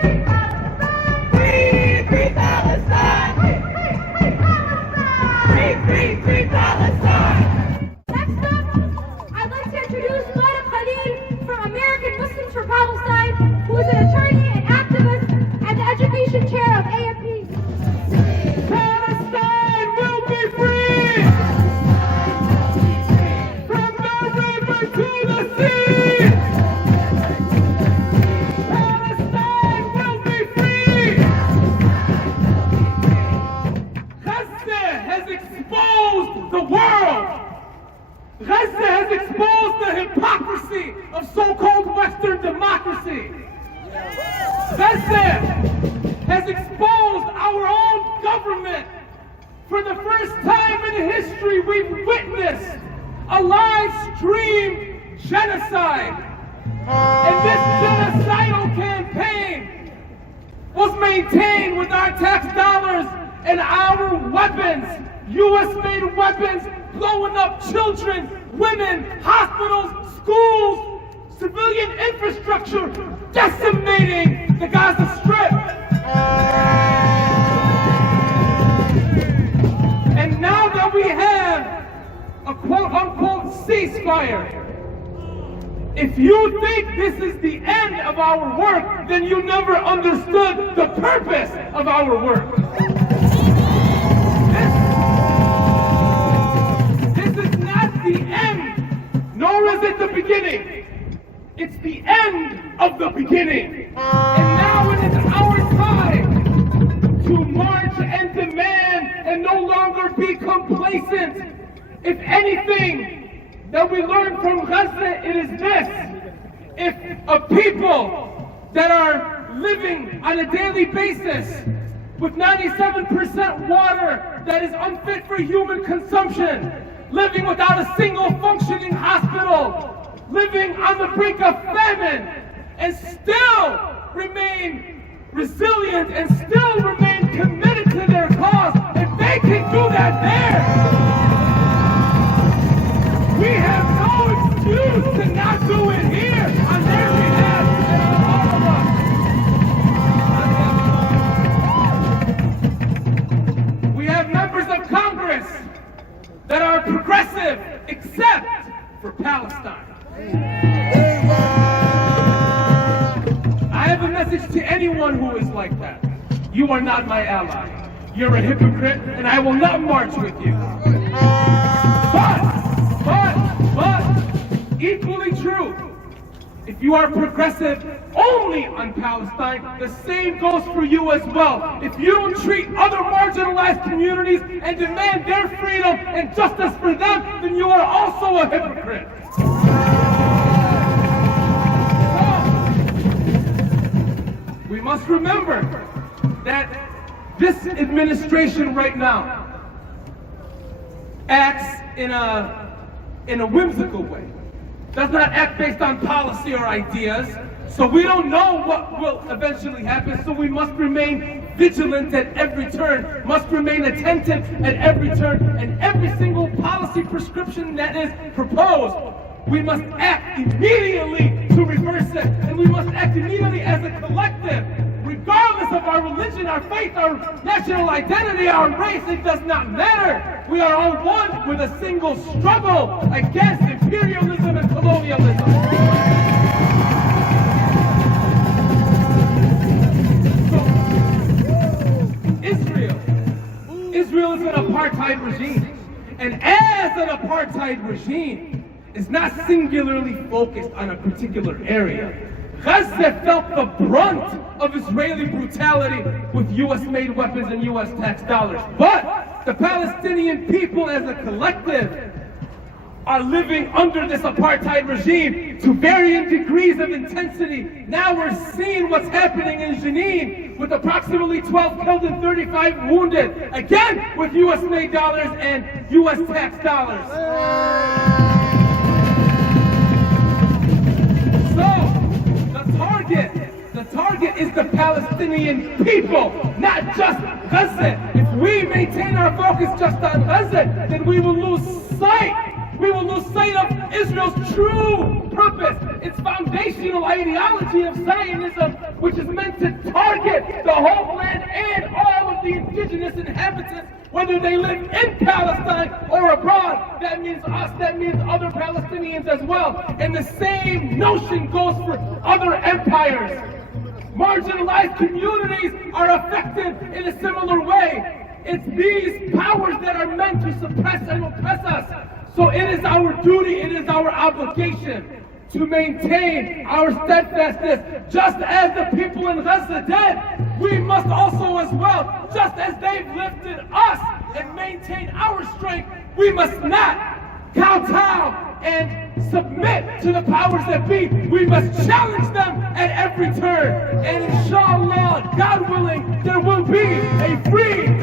Free Palestine! Free Palestine! Next up, I'd like to introduce Tarek Khalil from American Muslims for Palestine, who is an attorney and activist and the education chair of AFP. Palestine will be free! From the river to the sea! Palestine will be free! Gaza has exposed the world! Gaza has exposed the hypocrisy of so-called Western democracy! Gaza has exposed our own government. For the first time in history, we've witnessed a live stream genocide. And this genocidal campaign was maintained with our tax dollars and our weapons, US-made weapons, blowing up children, women, hospitals, schools, civilian infrastructure, decimating the Gaza Strip. And now that we have a quote-unquote ceasefire, if you think this is the end of our work, then you never understood the purpose of our work. This is not the end, nor is it the beginning. It's the end of the beginning. And now it is our time to march and demand and no longer be complacent. If anything that we learn from Gaza, it is this. If a people that are living on a daily basis with 97% water that is unfit for human consumption, living without a single functioning hospital, living on the brink of famine, and still remain resilient and still remain committed to their cause, if they can do that there, we have no excuse to not do it here on their behalf and on all of us. We have members of Congress that are progressive, except for Palestine. I have a message to anyone who is like that. You are not my ally. You're a hypocrite, and I will not march with you. But, equally true, if you are progressive only on Palestine, the same goes for you as well. If you don't treat other marginalized communities and demand their freedom and justice for them, then you are also a hypocrite. We must remember that this administration right now acts in a whimsical way. Does not act based on policy or ideas. So we don't know what will eventually happen. So we must remain vigilant at every turn, must remain attentive at every turn, and every single policy prescription that is proposed, we must act immediately to reverse it. And we must act immediately as a collective. Regardless of our religion, our faith, our national identity, our race, it does not matter. We are all one with a single struggle against imperialism and colonialism. So, Israel is an apartheid regime. And as an apartheid regime, is not singularly focused on a particular area. Gaza felt the brunt of Israeli brutality with US-made weapons and US tax dollars. But the Palestinian people as a collective are living under this apartheid regime to varying degrees of intensity. Now we're seeing what's happening in Jenin with approximately 12 killed and 35 wounded. Again, with US-made dollars and US tax dollars. The target is the Palestinian people, not just Gaza. If we maintain our focus just on Gaza, then we will lose sight We will lose sight of Israel's true purpose, its foundational ideology of Zionism, which is meant to target the homeland and all of the indigenous inhabitants, whether they live in Palestine or abroad. That means us, that means other Palestinians as well. And the same notion goes for other empires. Marginalized communities are affected in a similar way. It's these powers that are meant to suppress and oppress us. So it is our duty, it is our obligation to maintain our steadfastness. Just as the people in Gaza did, we must also as well, just as they've lifted us and maintained our strength, we must not kowtow and submit to the powers that be. We must challenge them at every turn. And inshallah, God willing, there will be a free